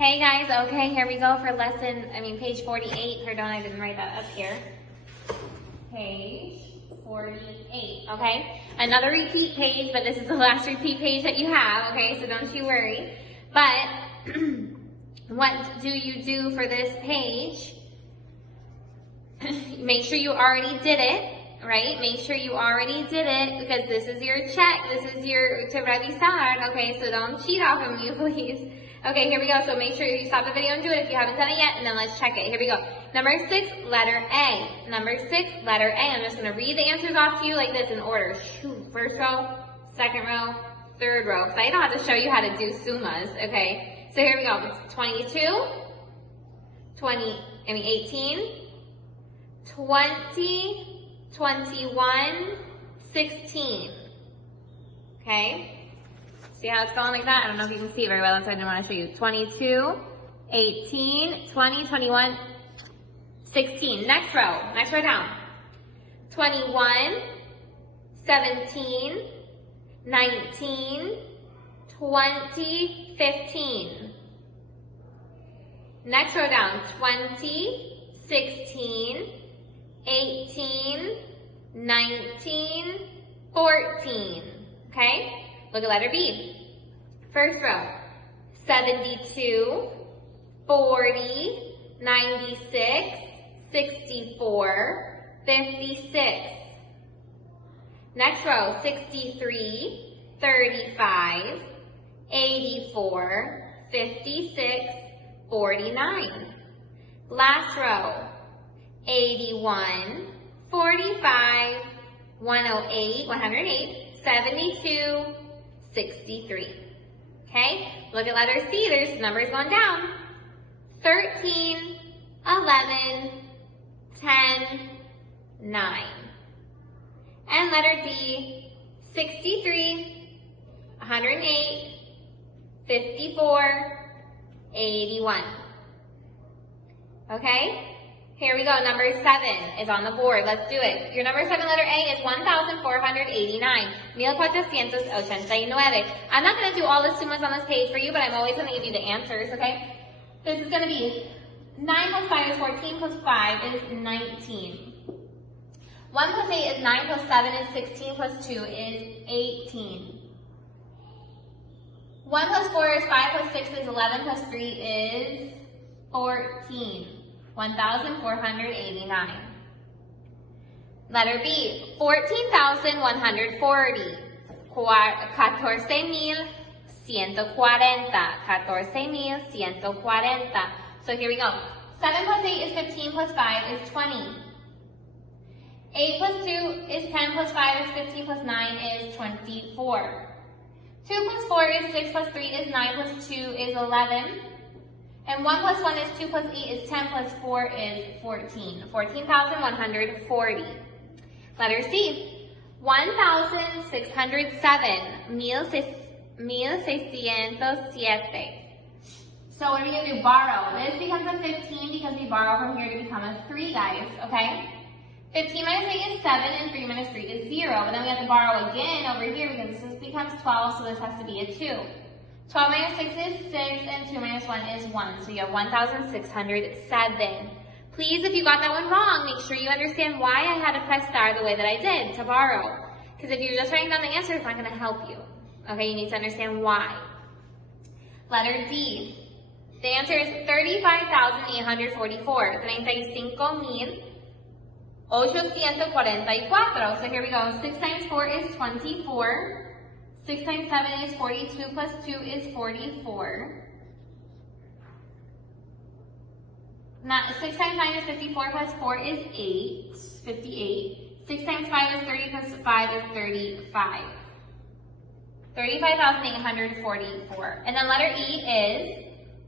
Hey guys, okay, here we go for page 48. Pardon, I didn't write that up here. Page 48, okay? Another repeat page, but this is the last repeat page that you have, okay? So don't you worry. But what do you do for this page? Make sure you already did it, right? Make sure you already did it because this is your check. This is your to revisar, okay? So don't cheat off of me, please. Okay, here we go. So make sure you stop the video and do it if you haven't done it yet, and then let's check it. Here we go. Number 6, letter A. Number 6, letter A. I'm just going to read the answers off to you like this in order. First row, second row, third row. So I don't have to show you how to do summas, okay? So here we go. It's 22, 18, 20, 21, 16. Okay? See how it's going like that? I don't know if you can see it very well, so I didn't want to show you. 22, 18, 20, 21, 16. Next row down. 21, 17, 19, 20, 15. Next row down. 20, 16, 18, 19, 14. Okay? Look at letter B. First row, 72, 40, 96, 64, 56. Next row, 63, 35, 84, 56, 49. Last row, 81, 45, 108, 72, 63. Okay? Look at letter C. There's numbers going down. 13, 11, 10, 9. And letter D, 63, 108, 54, 81. Okay? Here we go. Number 7 is on the board. Let's do it. Your number 7 letter A is 1,489. 1,489. I'm not going to do all the summas on this page for you, but I'm always going to give you the answers, okay? This is going to be 9 plus 5 is 14 plus 5 is 19. 1 plus 8 is 9 plus 7 is 16 plus 2 is 18. 1 plus 4 is 5 plus 6 is 11 plus 3 is 14. 1,489. Letter B, 14,140. 14,140. 14,140. So here we go. 7 plus 8 is 15 plus 5 is 20. 8 plus 2 is 10 plus 5 is 15 plus 9 is 24. 2 plus 4 is 6 plus 3 is 9 plus 2 is 11. And 1 plus 1 is 2 plus 8 is 10 plus 4 is 14. 14,140. Letter C. 1,607. 1,607. So what are we going to do? Borrow. This becomes a 15 because we borrow from here to become a 3, guys. Okay? 15 minus 8 is 7 and 3 minus 3 is 0. But then we have to borrow again over here because this becomes 12, so this has to be a 2. 12 minus 6 is 6, and 2 minus 1 is 1. So you have 1,607. Please, if you got that one wrong, make sure you understand why I had to press star the way that I did to borrow. Because if you're just writing down the answer, it's not going to help you. Okay, you need to understand why. Letter D. The answer is 35,844. 35,844. So here we go. 6 times 4 is 24. 6 times 7 is 42 plus 2 is 44. Now, 6 times 9 is 54 plus 4 is 8. 58. 6 times 5 is 30 plus 5 is 35. 35,844. And then letter E is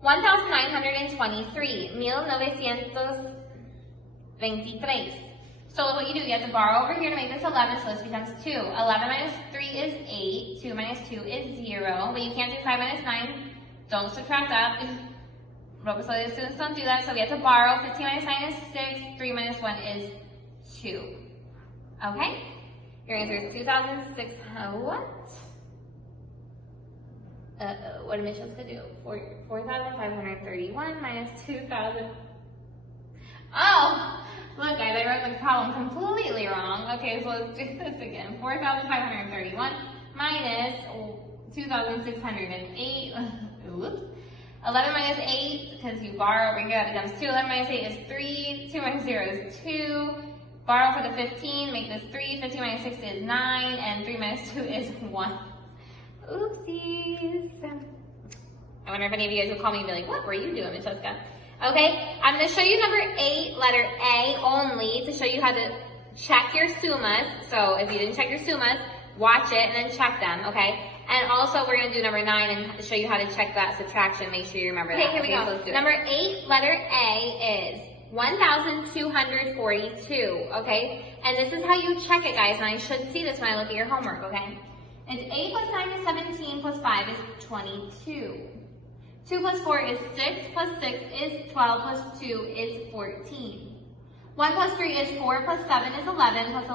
1,923. 1,923. So what you do, you have to borrow over here to make this 11, so this becomes 2. 11 minus 3 is 8. 2 minus 2 is 0. But you can't do 5 minus 9. Don't subtract that. Robot students don't do that, so we have to borrow. 15 minus 9 is 6. 3 minus 1 is 2. Okay? Your answer is 2,600. What? what am I supposed to do? 4,531 minus 2,000. Oh, look guys, I wrote the problem completely wrong. Okay, so let's do this again. 4,531 minus 2,608. Oops. 11 minus 8, because you borrow over here, that becomes 2. 11 minus 8 is 3. 2 minus 0 is 2. Borrow for the 15, make this 3. 15 minus 6 is 9. And 3 minus 2 is 1. Oopsies. I wonder if any of you guys will call me and be like, what were you doing, Miss Jessica? Okay, I'm going to show you number 8, letter A only, to show you how to check your summas. So if you didn't check your summas, watch it and then check them, okay? And also we're going to do number 9 and show you how to check that subtraction. Make sure you remember that. Okay, here we go. So number 8, letter A is 1,242, okay? And this is how you check it, guys. And I should see this when I look at your homework, okay? It's 8 plus 9 is 17, plus 5 is 22. 2 plus 4 is 6, plus 6 is 12, plus 2 is 14. 1 plus 3 is 4, plus 7 is 11, plus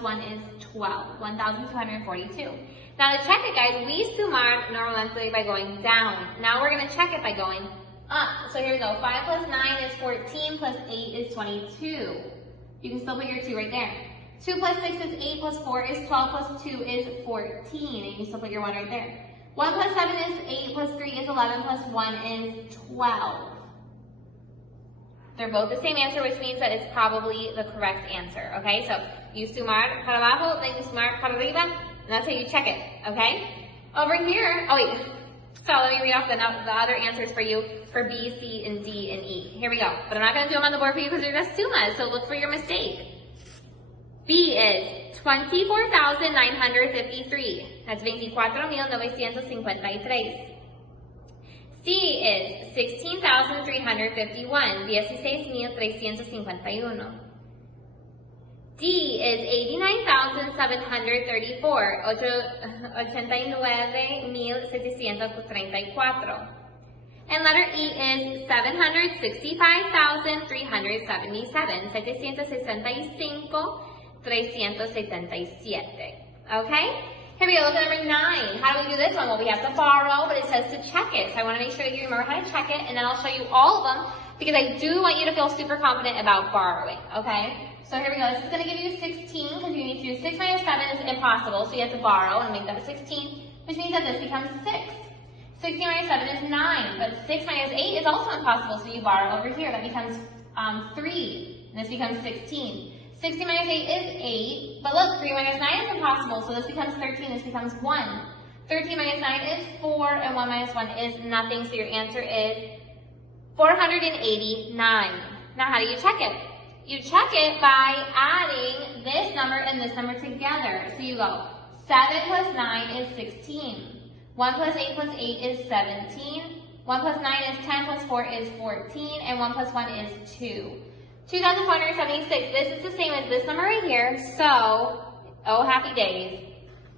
1 is 12. 1,242. Now to check it, guys, we sumar normalmente by going down. Now we're going to check it by going up. So here we go. 5 plus 9 is 14, plus 8 is 22. You can still put your 2 right there. 2 plus 6 is 8, plus 4 is 12, plus 2 is 14. And you can still put your 1 right there. 1 plus 7 is 8, plus 3 is 11, plus 1 is 12. They're both the same answer, which means that it's probably the correct answer, okay? So you sumar para abajo, then you sumar para arriba, and that's how you check it, okay? Over here, oh wait, so let me read off the other answers for you for B, C, and D, and E. Here we go. But I'm not going to do them on the board for you because they're just summas, so look for your mistake. B is 24,953. That's 24,953. C is 16,351. 16,351. D is 89,734. 89,734. And letter E is 765,377. 765,377. Okay? Here we go, look at number 9. How do we do this one? Well, we have to borrow, but it says to check it. So I want to make sure that you remember how to check it, and then I'll show you all of them, because I do want you to feel super confident about borrowing, okay? So here we go. This is going to give you 16, because you need to do 6 minus 7 is impossible, so you have to borrow and make that 16, which means that this becomes 6. 16 minus 7 is 9, but 6 minus 8 is also impossible, so you borrow over here. That becomes 3, and this becomes 16. 60 minus 8 is 8, but look, 3 minus 9 is impossible, so this becomes 13, this becomes 1. 13 minus 9 is 4, and 1 minus 1 is nothing, so your answer is 489. Now how do you check it? You check it by adding this number and this number together. So you go, 7 plus 9 is 16. 1 plus 8 plus 8 is 17. 1 plus 9 is 10, plus 4 is 14, and 1 plus 1 is 2. 2,476, this is the same as this number right here, so, oh happy days,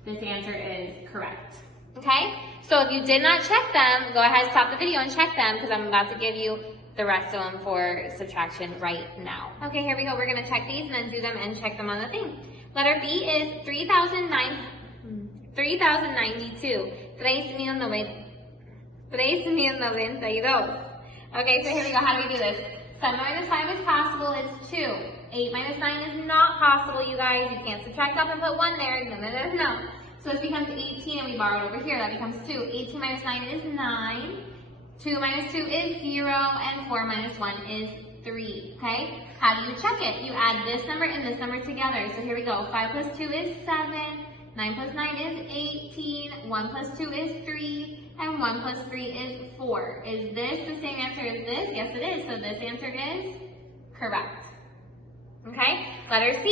this answer is correct. Okay? So if you did not check them, go ahead and stop the video and check them, because I'm about to give you the rest of them for subtraction right now. Okay, here we go. We're going to check these and then do them and check them on the thing. Letter B is 3,092. 3,092. Okay, so here we go. How do we do this? 7 minus 5 is possible, it's 2. 8 minus 9 is not possible, you guys. You can't subtract up and put 1 there. No. So this becomes 18 and we borrowed over here. That becomes 2. 18 minus 9 is 9. 2 minus 2 is 0. And 4 minus 1 is 3. Okay? How do you check it? You add this number and this number together. So here we go. 5 plus 2 is 7. 9 plus 9 is 18. 1 plus 2 is 3. And 1 plus 3 is 4. Is this the same answer as this? Yes, it is. So this answer is correct. Okay? Letter C.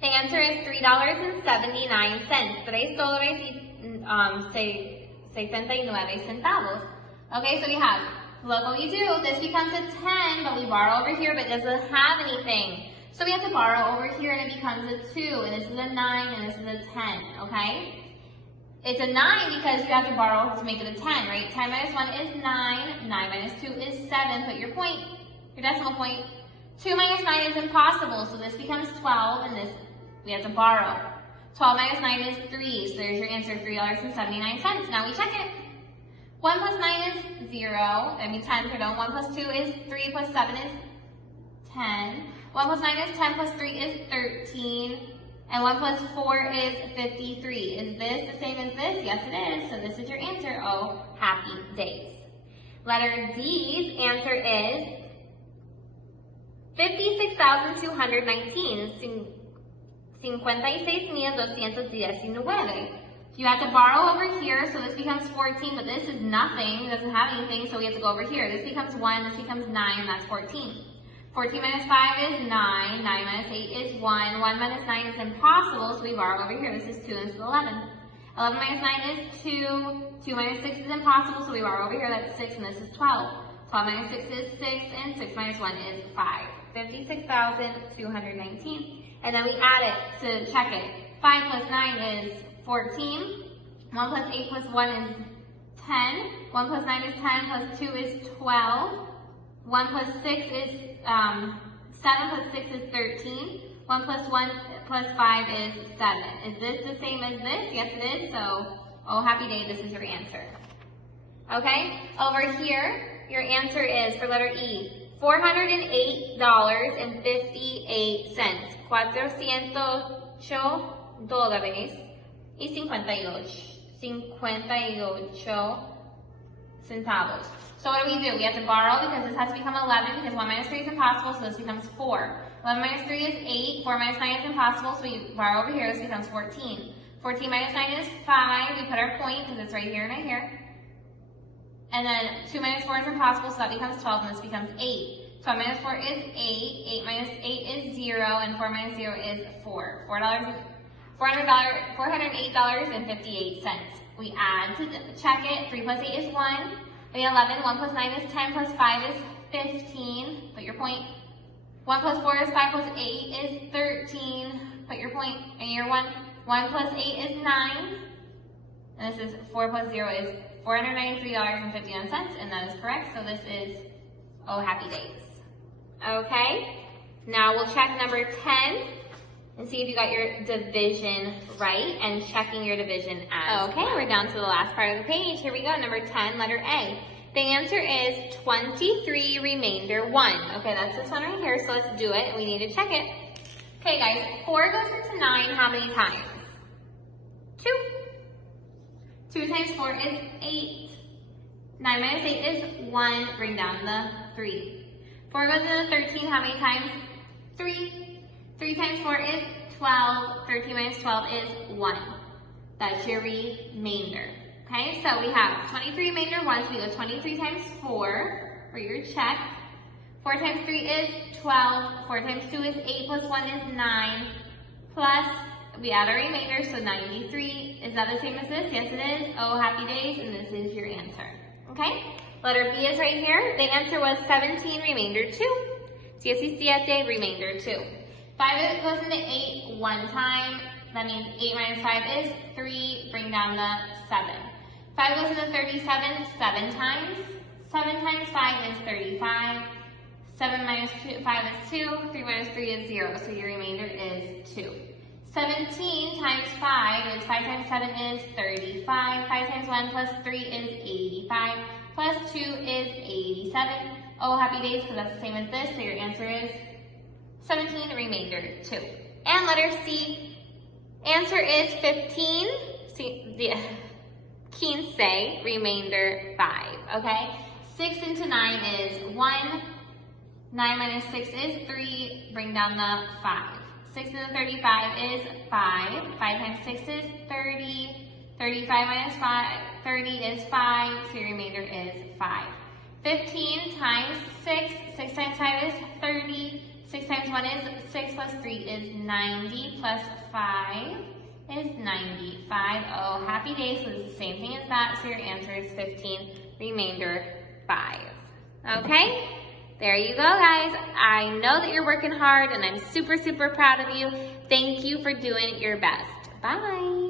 The answer is $3.79. $3.69. Okay, so we have, look what we do. This becomes a 10, but we borrow over here, but it doesn't have anything. So we have to borrow over here, and it becomes a 2, and this is a 9, and this is a 10, okay? It's a 9 because you have to borrow to make it a 10, right? 10 minus 1 is 9. 9 minus 2 is 7. Put your point, your decimal point. 2 minus 9 is impossible, so this becomes 12, and this we have to borrow. 12 minus 9 is 3, so there's your answer, $3.79. Now we check it. 1 plus 9 is 0, I mean 10, pardon. 1 plus 2 is 3, plus 7 is 10. 1 plus 9 is 10, plus 3 is 13. And 1 plus 4 is 53. Is this the same as this? Yes, it is. So this is your answer. Oh, happy days. Letter D's answer is 56,219. 56,219. You have to borrow over here, so this becomes 14, but this is nothing. It doesn't have anything, so we have to go over here. This becomes 1, this becomes 9, and that's 14. 14 minus 5 is 9, 9 minus 8 is 1, 1 minus 9 is impossible, so we borrow over here. This is 2, and this is 11. 11 minus 9 is 2, 2 minus 6 is impossible, so we borrow over here. That's 6, and this is 12. 12 minus 6 is 6, and 6 minus 1 is 5. 56,219. And then we add it to check it. 5 plus 9 is 14. 1 plus 8 plus 1 is 10. 1 plus 9 is 10, plus 2 is 12. 1 plus 6 is 7 plus 6 is 13. 1 plus 1 plus 5 is 7. Is this the same as this? Yes, it is. So, oh, happy day, this is your answer. Okay, over here, your answer is, for letter E, $408.58. $408.58 centavos. So what do? We have to borrow because this has to become 11 because 1 minus 3 is impossible, so this becomes 4. 11 minus 3 is 8, 4 minus 9 is impossible, so we borrow over here, this becomes 14. 14 minus 9 is 5, we put our point because it's right here and right here. And then 2 minus 4 is impossible, so that becomes 12, and this becomes 8. 12 minus 4 is 8, 8 minus 8 is 0, and 4 minus 0 is 4. $408.58. We add to check it. 3 plus 8 is 1. We have 11. 1 plus 9 is 10, plus 5 is 15. Put your point. 1 plus 4 is 5, plus 8 is 13. Put your point. And your 1 plus 8 is 9. And this is 4 plus 0 is $493.51, and that is correct. So this is, oh, happy days. Okay, now we'll check number 10 and see if you got your division right and checking your division as okay, we're down to the last part of the page. Here we go, number 10, letter A. The answer is 23 remainder 1. Okay, that's this one right here, so let's do it, and we need to check it. Okay, guys, 4 goes into 9 how many times? 2. 2 times 4 is 8. 9 minus 8 is 1. Bring down the 3. 4 goes into 13 how many times? 3. 3 times 4 is 12. 13 minus 12 is 1. That's your remainder. Okay, so we have 23 remainder 1, so we go 23 times 4 for your check. 4 times 3 is 12. 4 times 2 is 8, plus 1 is 9. Plus, we add our remainder, so 93. Is that the same as this? Yes, it is. Oh, happy days, and this is your answer. Okay? Letter B is right here. The answer was 17 remainder 2. 17 remainder 2. 5 goes into 8 one time. That means 8 minus 5 is 3. Bring down the 7. 5 goes into 37 7 times. 7 times 5 is 35. 7 minus 5 is 2. 3 minus 3 is 0. So your remainder is 2. 17 times 5 is 5 times 7 is 35. 5 times 1 plus 3 is 85. Plus 2 is 87. Oh, happy days, because that's the same as this. So your answer is 17 remainder 2. And letter C, answer is 15. See, 15 remainder 5. Okay? 6 into 9 is 1. 9 minus 6 is 3. Bring down the 5. 6 into 35 is 5. 5 times 6 is 30. 35 minus 30 is 5, so your remainder is 5. 15 times 6. 6 times 5 is 30. 6 times 1 is 6, plus 3 is 90, plus 5 is 95. Oh, happy days, so it's the same thing as that, so your answer is 15, remainder 5. Okay? There you go, guys. I know that you're working hard, and I'm super, super proud of you. Thank you for doing your best. Bye.